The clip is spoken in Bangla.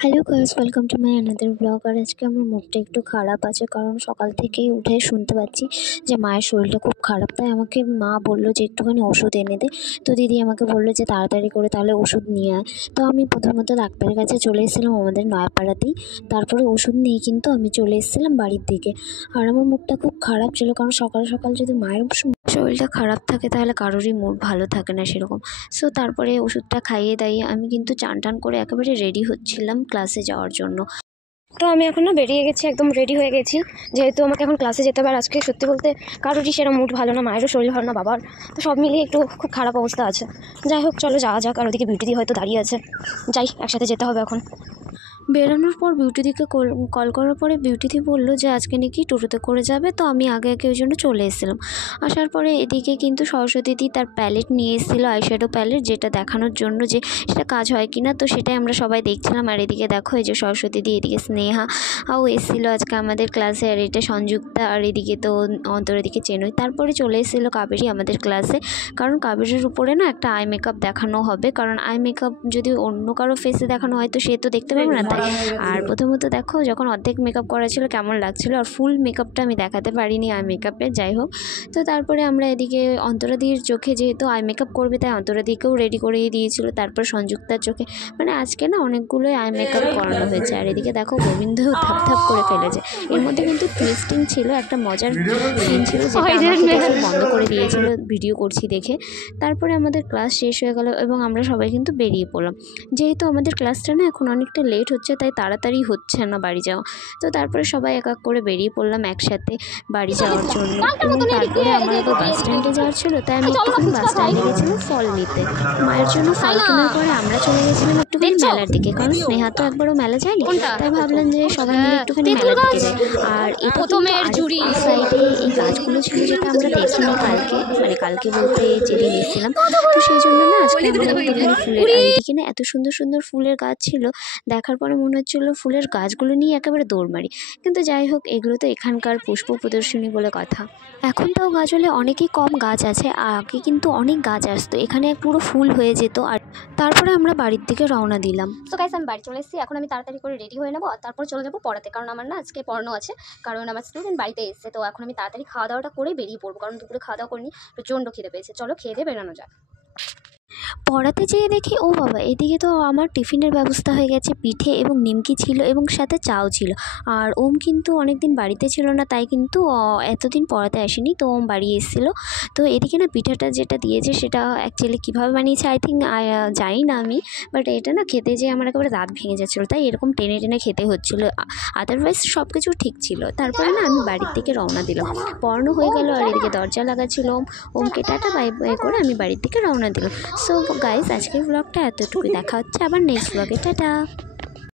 Hello guys, welcome to my another blog. আর আজকে আমার মুডটা একটু খারাপ আছে, কারণ সকাল থেকেই উঠে শুনতে পাচ্ছি যে মায়ের শরীরটা খুব খারাপ। তাই আমাকে মা বললো যে একটুখানি ওষুধ এনে দে। তো দিদি আমাকে বললো যে তাড়াতাড়ি করে তাহলে ওষুধ নিয়ে আয়। তো আমি প্রথমত ডাক্তারের কাছে চলে এসেছিলাম আমাদের নয়াপাড়াতেই। তারপরে ওষুধ নিয়ে কিন্তু আমি চলে এসেছিলাম বাড়ির দিকে। আর আমার মুডটা খুব খারাপ ছিল, কারণ সকাল সকাল যদি মায়ের শরীরটা খারাপ থাকে তাহলে কারোরই মুড ভালো থাকে না সেরকম। সো তারপরে ওষুধটা খাইয়ে দাইয়ে আমি কিন্তু চান টান করে একেবারে রেডি হচ্ছিলাম ক্লাসে যাওয়ার জন্য। তো আমি এখন বেরিয়ে গেছি, একদম রেডি হয়ে গেছি, যেহেতু আমাকে এখন ক্লাসে যেতে হবে। আর আজকে সত্যি বলতে কারোরই সেরকম মুড ভালো না, মায়েরও শরীর ভালো না, বাবার তো সব মিলিয়ে একটু খুব খারাপ অবস্থা আছে। যাই হোক, চলো যাওয়া যাক। আর ওদিকে বিউটি দি হয়তো দাঁড়িয়ে আছে, যাই, একসাথে যেতে হবে এখন। বেরোনোর পর বিউটিদিকে কল করার পরে বিউটিদি বললো যে আজকে নাকি টোটোতে করে যাবে। তো আমি আগে আগে ওই জন্য চলে এসেছিলাম। আসার পরে এদিকে কিন্তু সরস্বতীদি তার প্যালেট নিয়ে এসেছিলো, আইশ্যাডো প্যালেট, যেটা দেখানোর জন্য যে সেটা কাজ হয় কি না। তো সেটাই আমরা সবাই দেখছিলাম। আর এদিকে দেখো, এই যে সরস্বতীদি, এদিকে স্নেহা এসেছিলো আজকে আমাদের ক্লাসে, আর এটা সংযুক্তা, আর এদিকে তো অন্তর, এদিকে চেনই। তারপরে চলে এসেছিলো কাবেরী আমাদের ক্লাসে, কারণ কাবেরীর উপরে না একটা আই মেকআপ দেখানো হবে। কারণ আই মেকআপ যদি অন্য কারো ফেসে দেখানো হয় তো সে তো দেখতে পাবে না। আর প্রথমত দেখো, যখন অর্ধেক মেকআপ করা ছিল কেমন লাগছিল, আর ফুল মেকআপটা আমি দেখাতে পারিনি আই মেকআপে। যাই হোক, তো তারপরে আমরা এদিকে অন্তরাদির চোখে যেহেতু আই মেকআপ করবে, তাই অন্তরাদিকেও রেডি করিয়ে দিয়েছিল। তারপর সংযুক্তার চোখে, মানে আজকে না অনেকগুলোই আই মেকআপ করানো হয়েছে। আর এদিকে দেখো, গোবিন্দও থাপ করে ফেলেছে। এর মধ্যে কিন্তু টুইস্টিং ছিল, একটা মজার সিন ছিল, যেটা বন্ধ করে দিয়েছিল ভিডিও করছি দেখে। তারপরে আমাদের ক্লাস শেষ হয়ে গেল এবং আমরা সবাই কিন্তু বেরিয়ে পড়লাম। যেহেতু আমাদের ক্লাসটা না এখন অনেকটা লেট হচ্ছে, তাই তাড়াতাড়ি হচ্ছে না বাড়ি যাওয়া। তো তারপরে সবাই এক এক করে বেরিয়ে পড়লাম একসাথে বাড়ি যাওয়ার জন্য। এবং তারপরে আমার আবার বাস স্ট্যান্ডে যাওয়ার ছিল, তাই আমি একটুখানি বাস স্ট্যান্ডে গেছিলাম ফল নিতে। মায়ের জন্য ফল কেনার পরে আমরা চলে গেছিলাম একটুখানি মেলার দিকে, কারণ স্নেহা তো একবারও মেলা যায়নি, তাই ভাবলাম যে সবাই মিলে একটুখানি মেলার দিকে যাই। আর এটা সাইডে এই গাছগুলো ছিল, যেটা আমরা দেখিনি কালকে, মানে কালকে বলতে যেদিন এসেছিলাম। তো সেই জন্য না আজকে আমরা একটুখানি ফুলের, আর এদিকে না এত সুন্দর সুন্দর ফুলের গাছ ছিল, দেখার পরে মনে হচ্ছিলো ফুলের গাছগুলো নিয়ে একেবারে দৌড় মারি। কিন্তু যাই হোক, এগুলো তো এখানকার পুষ্প প্রদর্শনী বলে কথা। এখন তাও গাজলে অনেকই কম গাছ আছে, আগে কিন্তু অনেক গাছ আসতো, এখানে পুরো ফুল হয়ে যেত। আর তারপরে আমরা বাড়ির দিকে রওনা দিলাম। তো গাইস, আমি বাড়ি চলে এসেছি। এখন আমি তাড়াতাড়ি করে রেডি হয়ে নেবো, আর তারপর চলে যাবো পড়াতে, কারণ আমার না আজকে পড়ানো আছে, কারণ আমার স্টুডেন্ট বাড়িতে এসেছে। তো এখন আমি তাড়াতাড়ি খাওয়া দাওয়াটা করে বেরিয়ে পড়বো, কারণ দুপুরে খাওয়া দাওয়া করিনি, প্রচণ্ড খিদে পেয়েছে। চলো খেয়ে দিয়ে বেরোনো যাক। পড়াতে যেয়ে দেখি, ও বাবা, এদিকে তো আমার টিফিনের ব্যবস্থা হয়ে গেছে। পিঠে এবং নিমকি ছিল এবং সাথে চাও ছিল। আর ওম কিন্তু অনেক দিন বাড়িতে ছিল না, তাই কিন্তু এতদিন পড়াতে আসেনি, তো ওম বাড়ি এসেছিলো। তো এদিকে না পিঠাটা যেটা দিয়েছে সেটা অ্যাকচুয়ালি কীভাবে বানিয়েছে আই থিঙ্ক জানি না আমি, বাট এটা না খেতে যেয়ে আমার একেবারে দাঁত ভেঙে যাচ্ছিলো, তাই এরকম টেনে টেনে খেতে হচ্ছিলো। আদারওয়াইজ সব কিছু ঠিক ছিল। তারপরে না আমি বাড়ির থেকে রওনা দিলাম, পড়ানো হয়ে গেল। আর এদিকে দরজা লাগা ছিল, ওমকে টাটা বাই বাই করে আমি বাড়ির থেকে রওনা দিলাম। সো গাইস, আজকের ব্লগটা এতটুকুই। দেখা হচ্ছে আবার নেক্সট ব্লগে। টাটা।